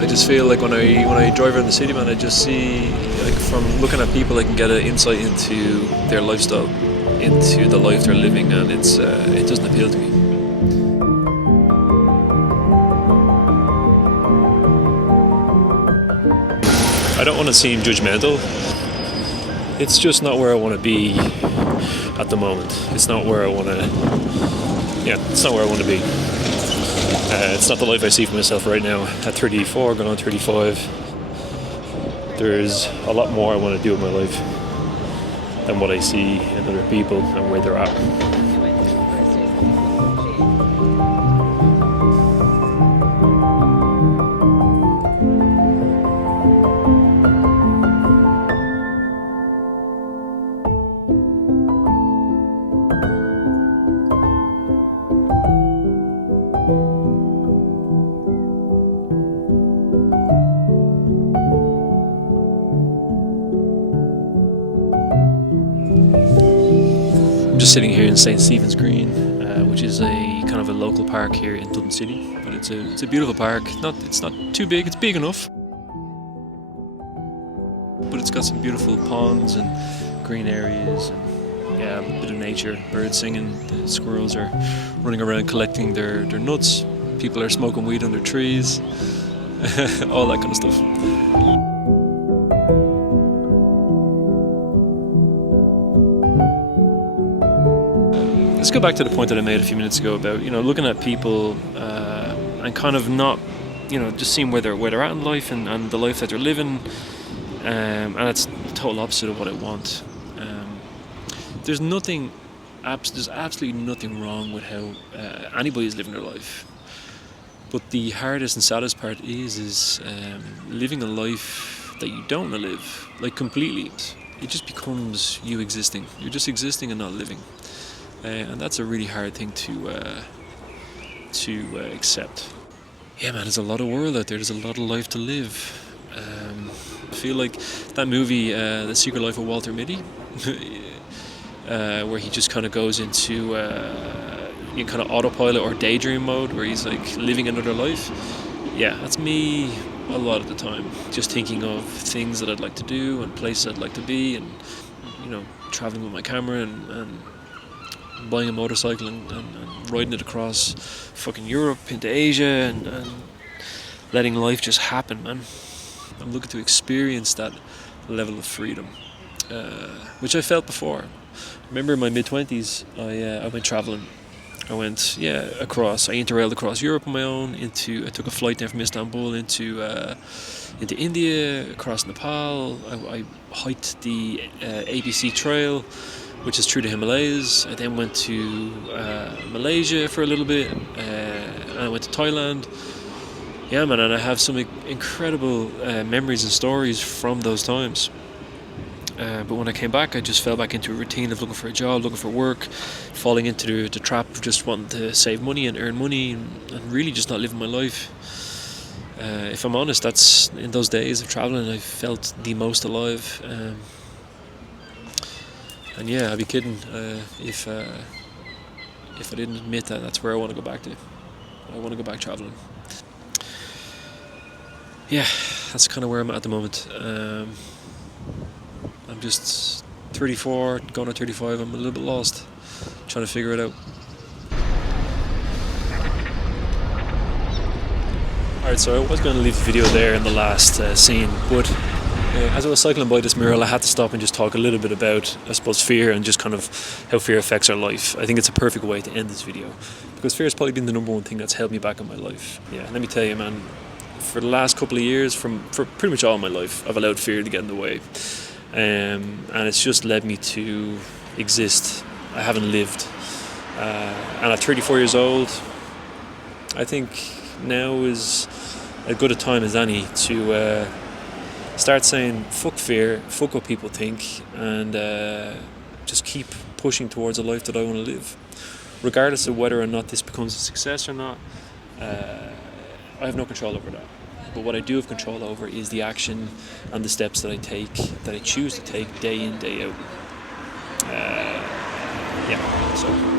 I just feel like when I drive around the city, man, I just see, like, from looking at people, I can get an insight into their lifestyle, into the life they're living, and it doesn't appeal to me. I don't want to seem judgmental. It's just not where I want to be at the moment. It's not where I want to. Yeah, it's not where I want to be. It's not the life I see for myself right now. At 34, going on 35, there's a lot more I want to do in my life than what I see in other people and where they're at. Just sitting here in St. Stephen's Green, which is a kind of a local park here in Dublin City. But it's a beautiful park. It's not too big. It's big enough, but it's got some beautiful ponds and green areas. And, yeah, a bit of nature. Birds singing. The squirrels are running around collecting their nuts. People are smoking weed under trees. All that kind of stuff. Let's go back to the point that I made a few minutes ago about, looking at people and kind of not, just seeing where they're at in life and the life that they're living, and it's the total opposite of what I want. There's absolutely nothing wrong with how anybody's living their life, but the hardest and saddest part is living a life that you don't want to live, like, completely. It just becomes you existing. You're just existing and not living. And that's a really hard thing to accept. Yeah, man, there's a lot of world out there. There's a lot of life to live. I feel like that movie, The Secret Life of Walter Mitty, where he just kind of goes into kind of autopilot or daydream mode, where he's like living another life. Yeah, that's me a lot of the time. Just thinking of things that I'd like to do and places I'd like to be, and traveling with my camera and buying a motorcycle and riding it across fucking Europe into Asia and letting life just happen, man. I'm looking to experience that level of freedom, which I felt before. I remember in my mid-20s, I went traveling. I went across. I interrailed across Europe on my own. I took a flight down from Istanbul into India, across Nepal. I hiked the ABC Trail, which is through the Himalayas. I then went to Malaysia for a little bit, and I went to Thailand. Yeah, man, and I have some incredible memories and stories from those times. But when I came back, I just fell back into a routine of looking for a job, looking for work, falling into the trap of just wanting to save money and earn money, and really just not living my life. If I'm honest, that's in those days of traveling, I felt the most alive. And yeah, I'd be kidding if I didn't admit that that's where I want to go back to. I want to go back traveling. Yeah, that's kind of where I'm at the moment. I'm just 34, going on 35. I'm a little bit lost, trying to figure it out. Alright, so I was going to leave the video there in the last scene, but as I was cycling by this mural, I had to stop and just talk a little bit about, I suppose, fear and just kind of how fear affects our life. I think it's a perfect way to end this video, because fear has probably been the number one thing that's held me back in my life. Yeah, let me tell you, man, for the last couple of years, for pretty much all my life, I've allowed fear to get in the way. And it's just led me to exist. I haven't lived. And at 34 years old, I think now is as good a time as any to start saying fuck fear, fuck what people think, and just keep pushing towards a life that I want to live, regardless of whether or not this becomes a success or not. I have no control over that. But what I do have control over is the action and the steps that I take, that I choose to take day in, day out. So